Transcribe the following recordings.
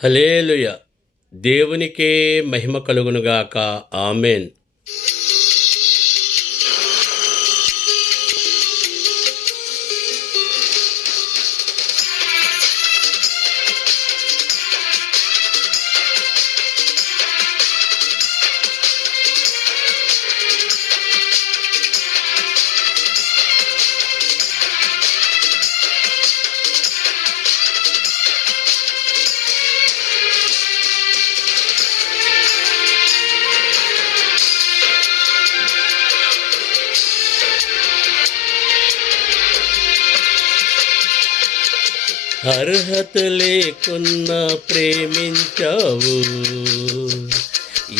హల్లెలూయా. దేవునికే మహిమ కలుగునుగాక. ఆమేన్. అర్హత లేకున్నా ప్రేమించావు,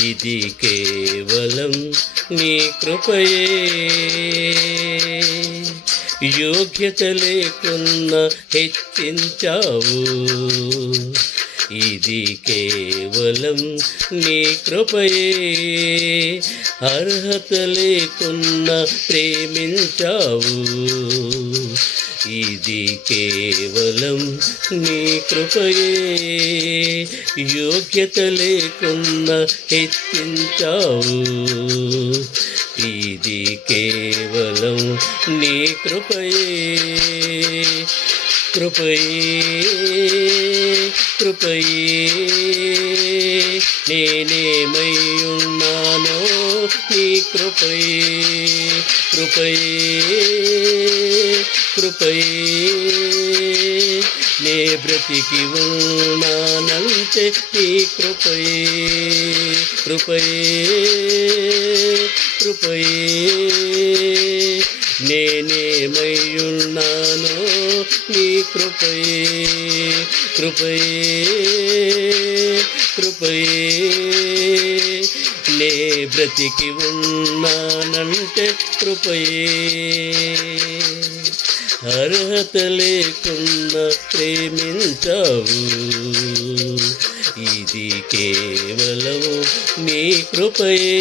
ఇది కేవలం నీ కృపయే. యోగ్యత లేకున్నా హెచ్చించావు, ఇది కేవలం నీ కృపయే. అర్హత లేకున్నా ప్రేమించావు, ఇది కేవలం నీ కృపయే. యోగ్యత లేకున్నా హెచ్చించావు, ఇది కేవలం నీ కృపయే. కృపయే కృపయే నేనేమై ఉన్నానో నీ కృపయే. కృపయే కృపయే నే బ్రతికి ఉన్నానంటే నీ కృపయే. కృపయే కృపయే నేనేమై ఉన్నానో నీ కృపయే. కృపయే కృపయే నే బ్రతికి ఉన్నానంటే కృపయే. అర్హత లేకున్నా ప్రేమించావు, ఇది కేవలం నీ కృపయే.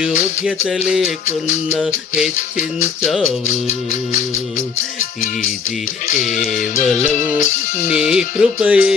యోగ్యత లేకున్నా హెచ్చించావు, ఇది కేవలం నీ కృపయే.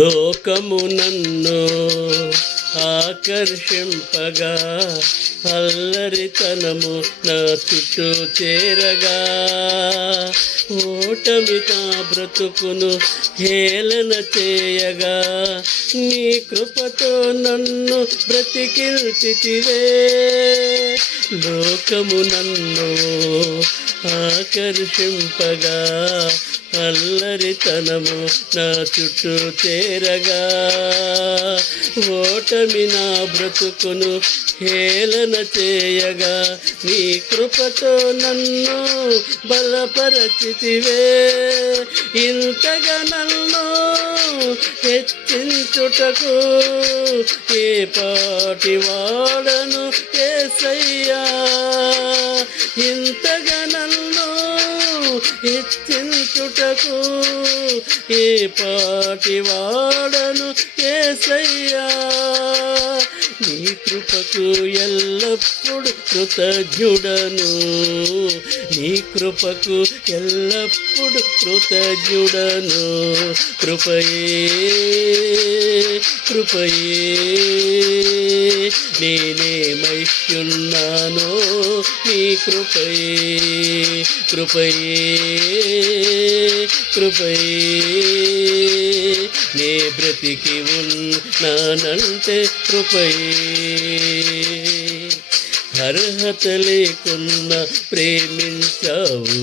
లోకము నన్ను ఆకర్షింపగా, అల్లరితనము నా చుట్టూ చేరగా, ఓటమి నా బ్రతుకును హేళన చేయగా, నీ కృపతో నన్ను బ్రతికిల్చితివే. లోకము నన్ను ఆకర్షింపగా, అల్లరితనము నా చుట్టూ చేరగా, ఓటమి నా బ్రతుకును హేళన చేయగా, నీ కృపతో నన్ను బలపరచితివే. ఇంతగా నన్ను హెచ్చించుటకు ఏ పాటి వాడను యేసయ్యా. ఇంతగా నన్ను హెచ్చించుటకు ఏ పాటి వాడను యేసయ్యా. నీ కృపకు ఎల్లప్పుడు కృతజ్ఞుడను, నీ కృపకు ఎల్లప్పుడు కృతజ్ఞుడను. కృపయే కృపయే నేనేమై ఉన్నానో నీ కృపయే. కృపయే కృపయే నే బ్రతికి ఉన్నానంటే కృపయే. అర్హత లేకున్నా ప్రేమించావు,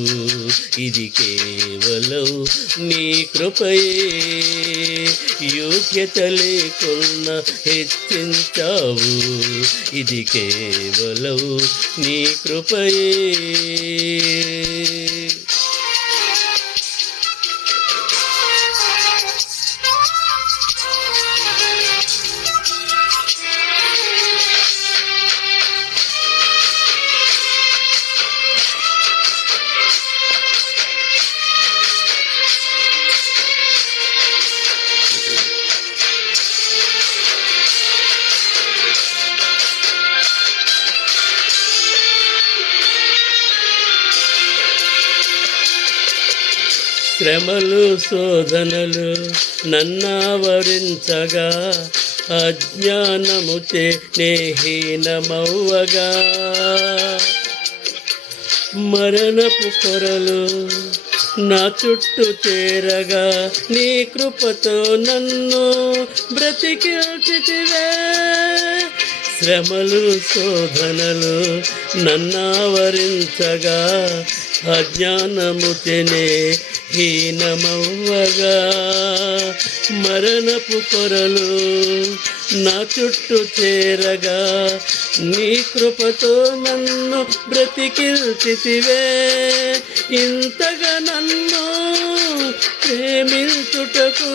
ఇది కేవలం నీ కృపయే. యోగ్యత లేకున్నా హెచ్చించావు. ఇది కేవలం నీ కృపయే. శ్రమలు శోధనలు నన్నావరించగా, అజ్ఞానముచే నేహీనమవ్వగా, మరణపు కొరలు నా చుట్టూ చేరగా, నీ కృపతో నన్ను బ్రతికించితివే. శ్రమలు శోధనలు నన్నావరించగా, అజ్ఞానముచే హీనమవ్వగా, మరణపు కొరలు నా చుట్టూ చేరగా, నీ కృపతో నన్ను బ్రతికిల్చితివే. ఇంతగా నన్ను ప్రేమించుటకు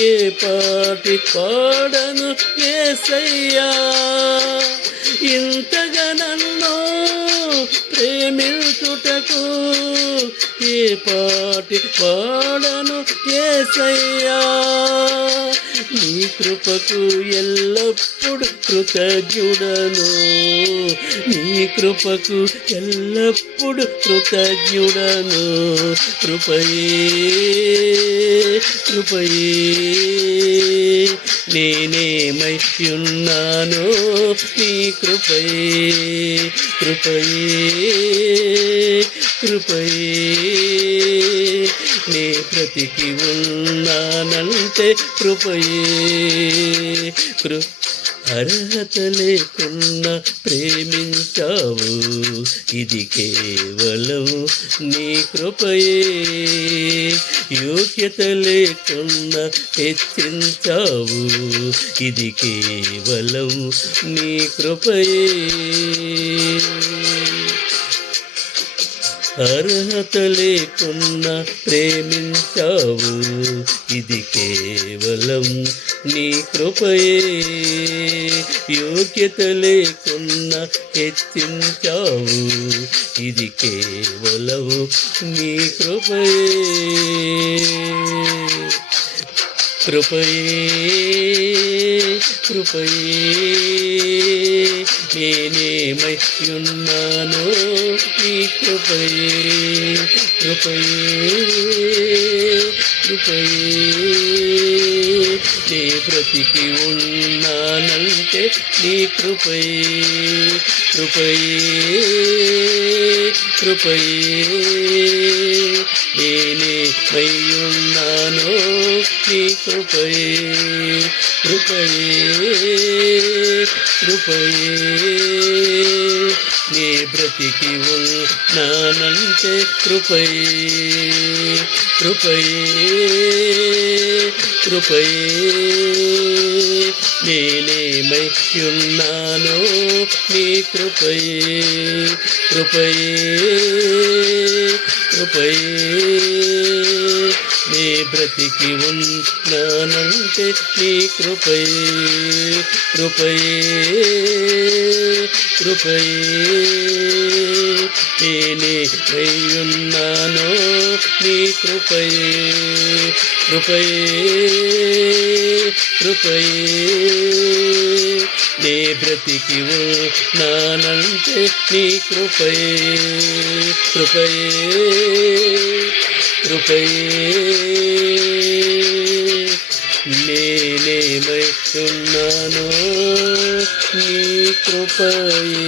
ఏ పాటి పాడను యేసయ్యా. ఇంతగా నన్ను ప్రేమించుటకు ఏ పాటి పాడను యేసయ్యా. నీ కృపకు ఎల్లప్పుడు కృతజ్ఞుడను, నీ కృపకు ఎల్లప్పుడు కృతజ్ఞుడను. కృపయే కృపయే నేనేమై ఉన్నాను, నీ కృపయే కృపయే కృపయే. నే బ్రతికి ఉన్నానంటే కృపయే. అర్హత లేకున్నా ప్రేమించావు, ఇది కేవలం నీ కృపయే. యోగ్యత లేకున్నా హెచ్చించావు, ఇది కేవలం నీ కృపయే. అర్హత లేకున్నా ప్రేమించావు, ఇది కేవలం నీ కృపయే. యోగ్యత లేకున్నా హెచ్చించావు, ఇది కేవలం నీ కృపయే. కృపయే కృపయే నేనేమై ఉన్నానో, నీ కృపయే కృపయే కృపయే. నే బ్రతికి ఉన్నానంటే నీ కృపయే కృపయే కృపయే. నేనేమై ఉన్నానో, నీ కృపయే కృపయే కృపయే. నే బ్రతికి ఉన్నానంటే కృపయే కృపయే కృపయే. నేనేమై ఉన్నానో, నీ కృపయే కృపయే కృపయే. నే బ్రతికి ఉన్నానంటే నీ కృపయే కృపయే కృపయే. నేనేమై ఉన్నానో, నీ కృపయే కృపయే కృపయే. నే బ్రతికి ఉన్నానంటే నీ కృపయే కృపయే కృపయే. నేనేమై ఉన్నానో, నీ కృపయే.